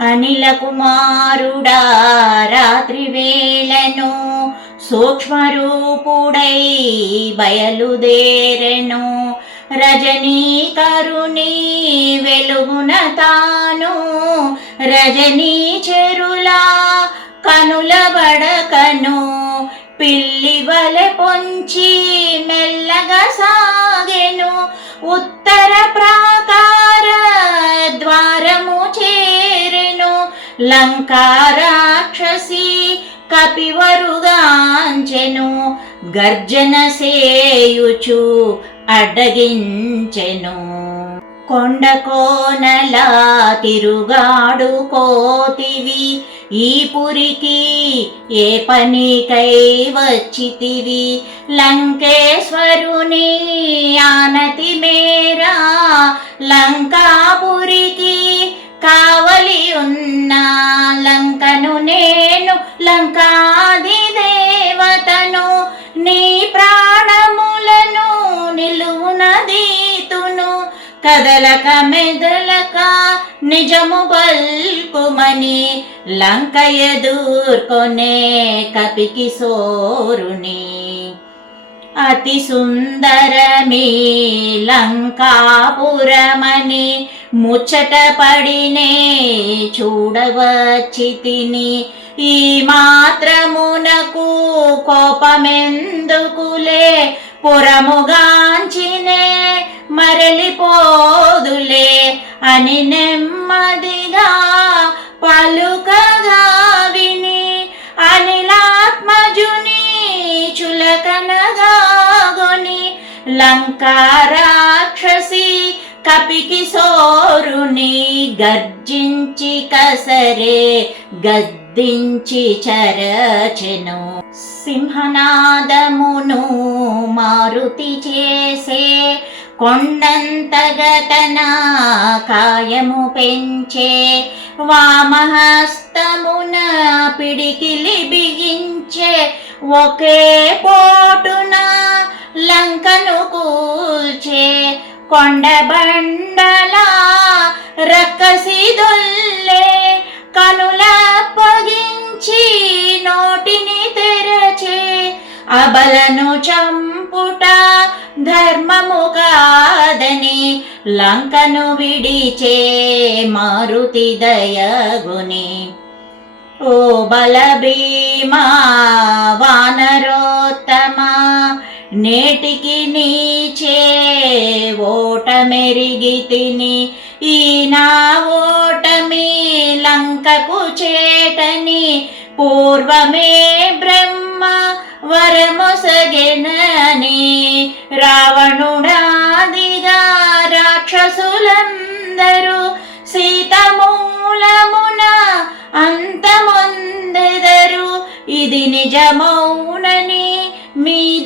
అనిల కుమారుడా రాత్రి వేళను సూక్ష్మరూపుడై బయలుదేరెను. రజనీ కరుణి వెలుగున తాను రజనీ చెరులా కనులబడకను పిల్లి వలె పొంచి మెల్లగా సాగెను. ఉత్తర ప్రా లంకారాక్షసి కపివరుగాంచెను గర్జన సేయుచు అడ్డగించెను కొండకోనలా తిరుగాడు కోతివి ఈ పురికి ఏ పనికై వచ్చితివి లంకేశ్వరుని ఆనతి మేరా లంకాపు లంకాది దేవతను నీ ప్రాణములను నిలువునదీతును కదలక మెదలక నిజము బల్కుమని లంక ఎదుర్కొనే కపికి సోరుని అతి సుందరమీ లంకాపురమని ముచ్చట పడినే చూడవచ్చి తిని ఈ మాత్రమునకు కోపమెందుకులే? పురముగాంచినే మరలిపోదులే అని నెమ్మదిగా పలుకగా విని అనిలాత్మజుని చులకనగా గొని లంకారాక్షసి కపికి సోరుని గర్జించి కసరే గద్దించి చరచెను. సింహనాదమును మారుతి చేసే కొండంతగతన కాయము పెంచే వామహస్తమున పిడికిలి బిగించే ఒకే పోటున లంకను కూల్చే కొండబండలా రక్కసి దొల్లే కనుల పొగించి నోటిని తెరచే అబలను చంపుట ధర్మము కాదని లంకను విడిచే మారుతి దయగుని. ఓ బల భీమా నేటికి నీచే ఓటమెరిగి తిని ఈ నా ఓటమి లంకకు చేటని. పూర్వమే బ్రహ్మ వరమొసగెనని. రావణుడాదిగా రాక్షసులందరూ సీతమూలమున అంతమొందెదరు. ఇది నిజమౌనని మీద